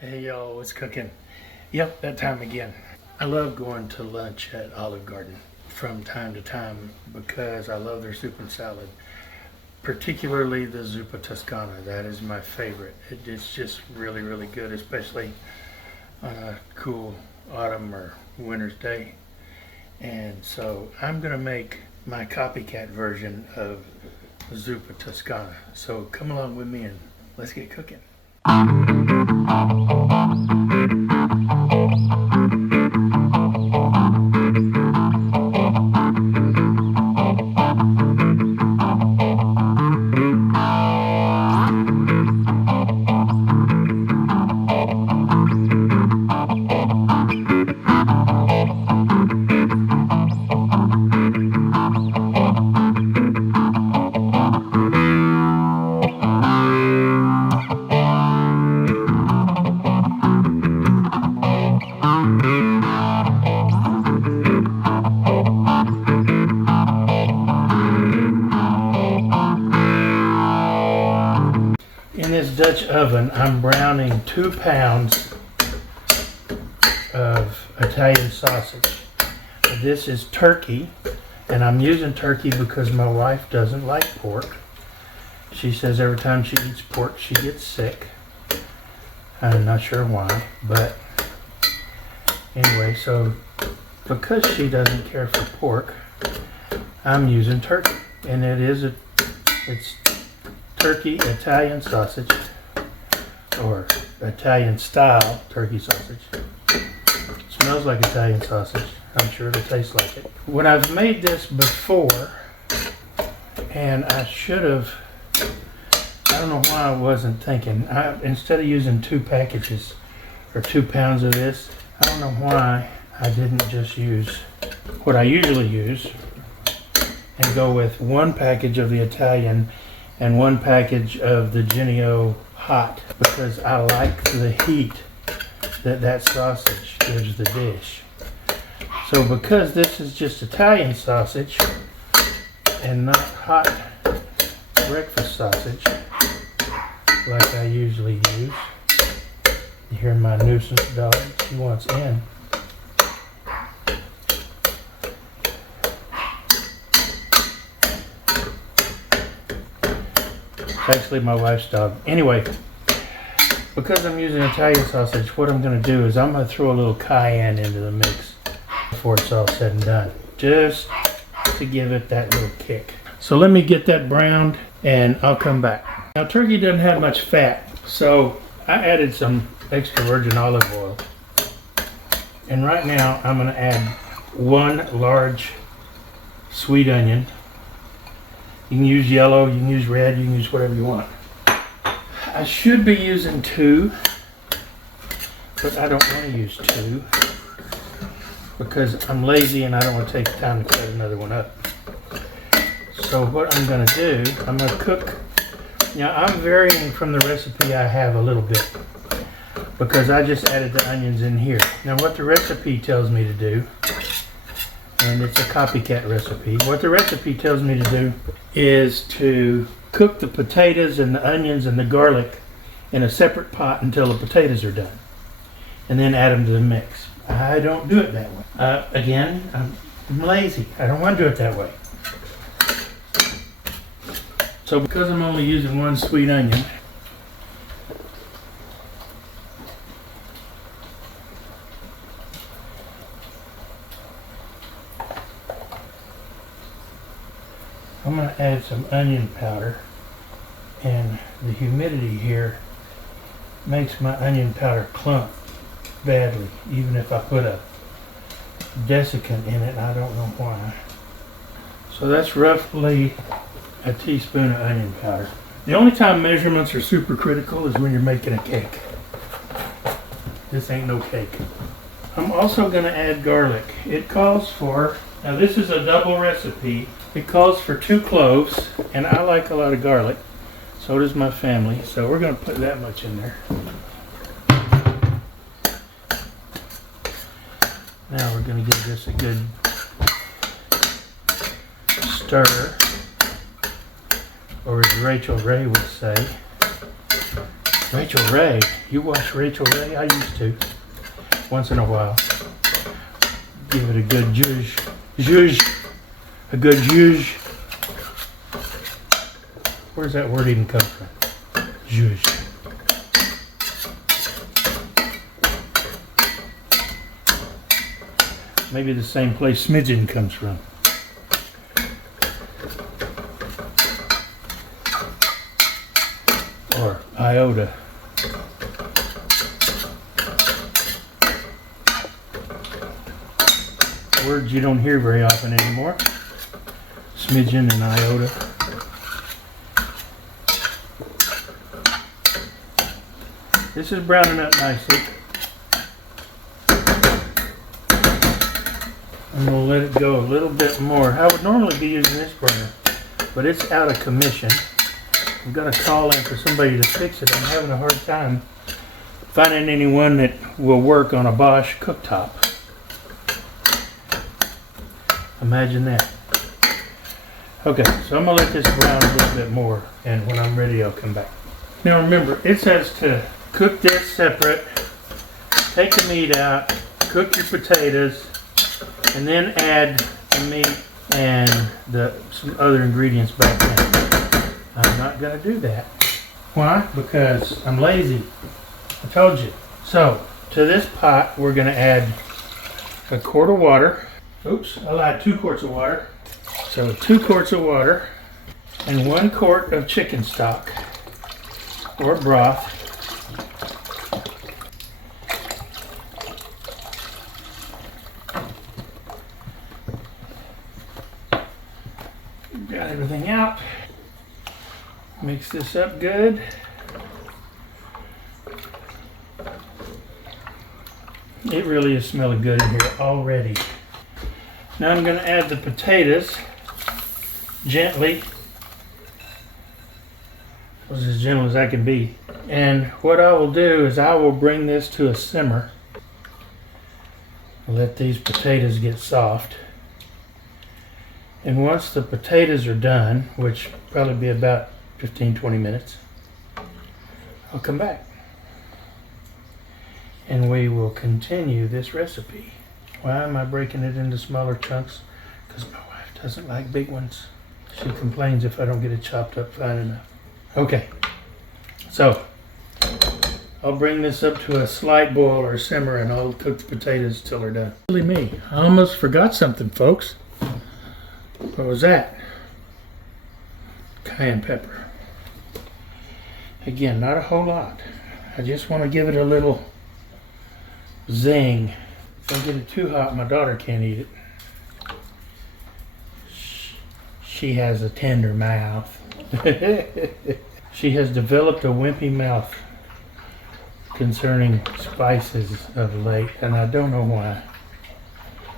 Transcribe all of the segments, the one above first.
Hey y'all, what's cooking? Yep, that time again. I love going to lunch at Olive Garden from time to time because I love their soup and salad, particularly the Zuppa Tuscana. That is my favorite. It's just really, really good, especially on a cool autumn or winter's day. And so I'm gonna make my copycat version of Zuppa Tuscana. So come along with me and let's get cooking. In this Dutch oven, I'm browning 2 pounds of Italian sausage. This is turkey, and I'm using turkey because my wife doesn't like pork. She says every time she eats pork, she gets sick. I'm not sure why, but anyway, so because she doesn't care for pork, I'm using turkey, and it's turkey Italian sausage, or Italian style turkey sausage. Smells like Italian sausage. I'm sure it'll taste like it. When I've made this before, and I should have, I don't know why I wasn't thinking, instead of using 2 packages or 2 pounds of this, I don't know why I didn't just use what I usually use and go with 1 package of the Italian and 1 package of the Genio hot, because I like the heat that sausage gives the dish. So because this is just Italian sausage and not hot breakfast sausage like I usually use, you hear my nuisance dog, she wants in. Actually my wife's dog. Anyway, because I'm using Italian sausage, what I'm going to do is I'm going to throw a little cayenne into the mix before it's all said and done, just to give it that little kick. So let me get that browned and I'll come back. Now turkey doesn't have much fat, so I added some extra virgin olive oil, and right now I'm going to add 1 large sweet onion. You can use yellow, you can use red, you can use whatever you want. I should be using 2, but I don't want to use 2 because I'm lazy and I don't want to take the time to cut another one up. So what I'm going to do, I'm going to cook. Now I'm varying from the recipe I have a little bit because I just added the onions in here. Now what the recipe tells me to do, and it's a copycat recipe, what the recipe tells me to do is to cook the potatoes and the onions and the garlic in a separate pot until the potatoes are done, and then add them to the mix. I don't do it that way. Again, I'm lazy. I don't want to do it that way. So because I'm only using 1 sweet onion, I'm going to add some onion powder, and the humidity here makes my onion powder clump badly, even if I put a desiccant in it. I don't know why. So that's roughly a teaspoon of onion powder. The only time measurements are super critical is when you're making a cake. This ain't no cake. I'm also going to add garlic. It calls for, now this is a double recipe. It calls for 2 cloves, and I like a lot of garlic. So does my family. So we're going to put that much in there. Now we're going to give this a good stir, or as Rachel Ray would say, Rachel Ray. You watch Rachel Ray? I used to. Once in a while. Give it a good zhuzh. Zhuzh. A good zhuzh. Where's that word even come from? Zhuzh. Maybe the same place smidgen comes from. Or iota. Words you don't hear very often anymore. Smidgen and iota. This is browning up nicely. I'm going to let it go a little bit more. I would normally be using this burner, but it's out of commission. I've got to call in for somebody to fix it. I'm having a hard time finding anyone that will work on a Bosch cooktop. Imagine that. Okay, so I'm going to let this brown a little bit more, and when I'm ready I'll come back. Now remember, it says to cook this separate, take the meat out, cook your potatoes, and then add the meat and some other ingredients back in. I'm not going to do that. Why? Because I'm lazy. I told you. So, to this pot, we're going to add a quart of water. Oops, I lied, 2 quarts of water. So 2 quarts of water and 1 quart of chicken stock or broth. Got everything out. Mix this up good. It really is smelling good in here already. Now I'm going to add the potatoes gently. As gentle as I can be. And what I will do is I will bring this to a simmer. Let these potatoes get soft. And once the potatoes are done, which will probably be about 15-20 minutes, I'll come back. And we will continue this recipe. Why am I breaking it into smaller chunks? Because my wife doesn't like big ones. She complains if I don't get it chopped up fine enough. Okay, so I'll bring this up to a slight boil or simmer and I'll cook the potatoes till they're done. Really me, I almost forgot something, folks. What was that? Cayenne pepper. Again, not a whole lot. I just want to give it a little zing. If I get it too hot, my daughter can't eat it. She has a tender mouth. She has developed a wimpy mouth concerning spices of late, and I don't know why.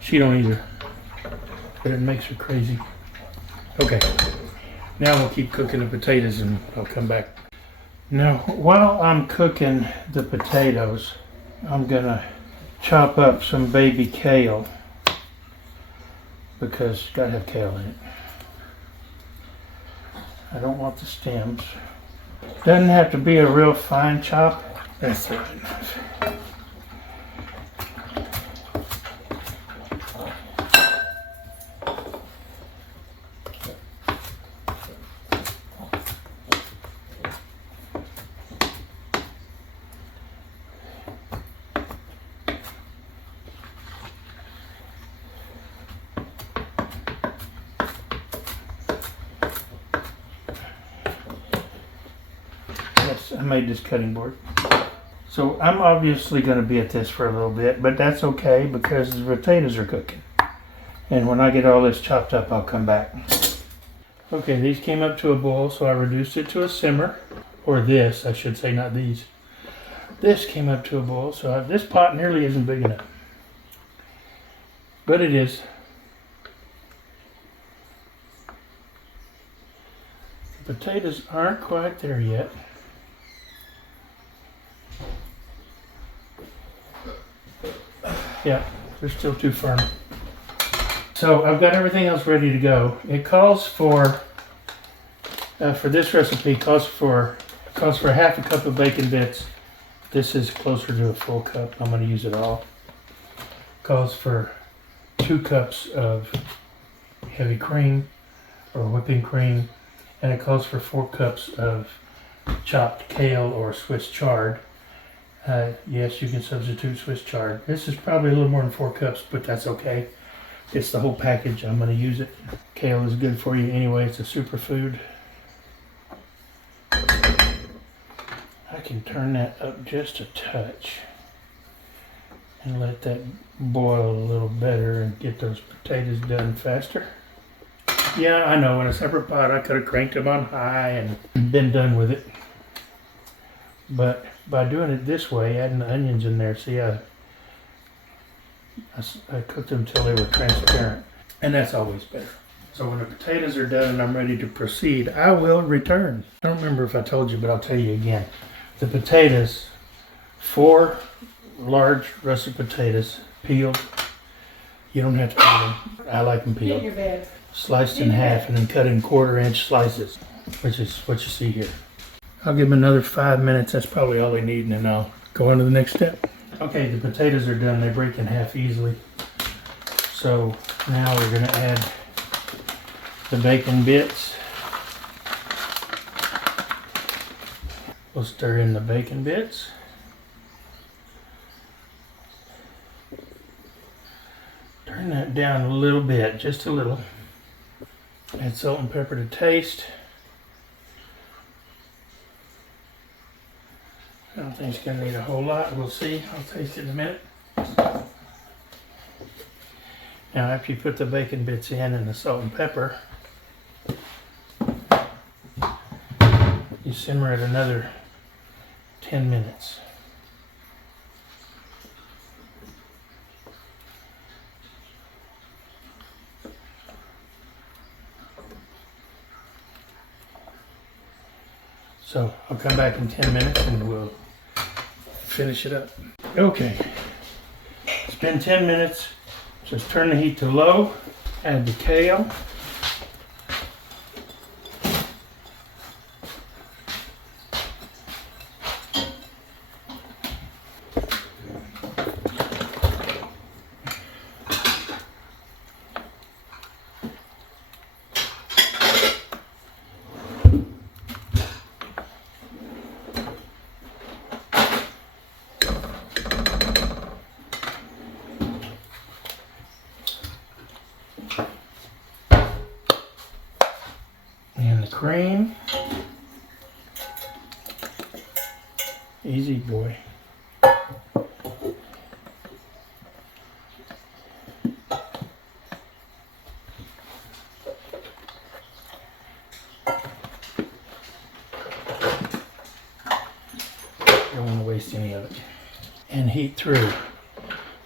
She don't either, but it makes her crazy. Okay, now we'll keep cooking the potatoes and I'll come back. Now, while I'm cooking the potatoes, I'm gonna chop up some baby kale because it's gotta have kale in it. I don't want the stems. Doesn't have to be a real fine chop. That's right enough. I made this cutting board. So I'm obviously going to be at this for a little bit, but that's okay because the potatoes are cooking. And when I get all this chopped up, I'll come back. Okay, these came up to a boil, so I reduced it to a simmer. Or this, I should say, not these. This came up to a boil, so this pot nearly isn't big enough. But it is. The potatoes aren't quite there yet. Yeah, they're still too firm. So I've got everything else ready to go. It calls for this recipe calls for Calls for half a cup of bacon bits. This is closer to a full cup. I'm going to use it all. Calls for 2 cups of heavy cream or whipping cream, and it calls for 4 cups of chopped kale or Swiss chard. Yes, you can substitute Swiss chard. This is probably a little more than 4 cups, but that's okay. It's the whole package. I'm going to use it. Kale is good for you anyway. It's a superfood. I can turn that up just a touch and let that boil a little better and get those potatoes done faster. Yeah, I know, in a separate pot I could have cranked them on high and been done with it. But by doing it this way, adding the onions in there, see, I cooked them until they were transparent. And that's always better. So when the potatoes are done and I'm ready to proceed, I will return. I don't remember if I told you, but I'll tell you again. The potatoes, 4 large russet potatoes, peeled. You don't have to peel them. I like them peeled. Sliced in half and then cut in 1/4-inch slices, which is what you see here. I'll give them another 5 minutes. That's probably all they need, and then I'll go on to the next step. Okay, the potatoes are done. They break in half easily. So now we're going to add the bacon bits. We'll stir in the bacon bits. Turn that down a little bit, just a little. Add salt and pepper to taste. I don't think it's going to need a whole lot. We'll see. I'll taste it in a minute. Now after you put the bacon bits in and the salt and pepper, you simmer it another 10 minutes. So I'll come back in 10 minutes and we'll finish it up. Okay, it's been 10 minutes. Just turn the heat to low, add the kale. And the cream. Easy boy. Don't want to waste any of it. And heat through.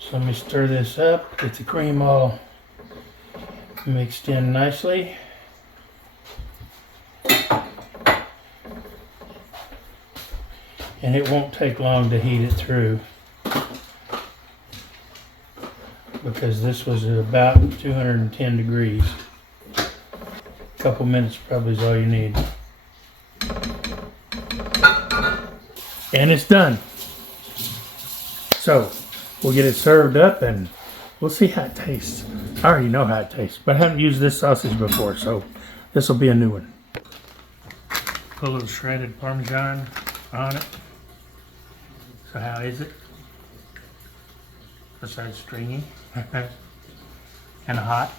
So let me stir this up, get the cream all mixed in nicely. And it won't take long to heat it through because this was at about 210 degrees. A couple minutes probably is all you need. And it's done. So we'll get it served up and we'll see how it tastes. I already know how it tastes, but I haven't used this sausage before, so this will be a new one. Put a little shredded parmesan on it. So how is it? Besides stringy and hot.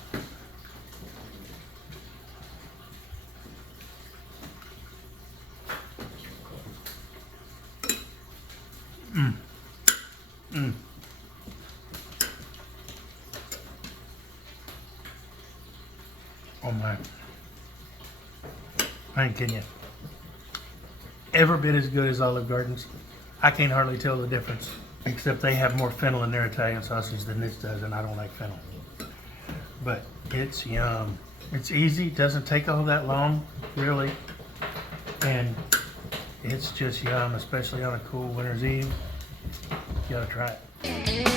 Oh my. I ain't kidding you. Every bit as good as Olive Garden's. I can't hardly tell the difference, except they have more fennel in their Italian sausage than this does, and I don't like fennel. But it's yum. It's easy, doesn't take all that long, really, and it's just yum, especially on a cool winter's eve. You gotta try it.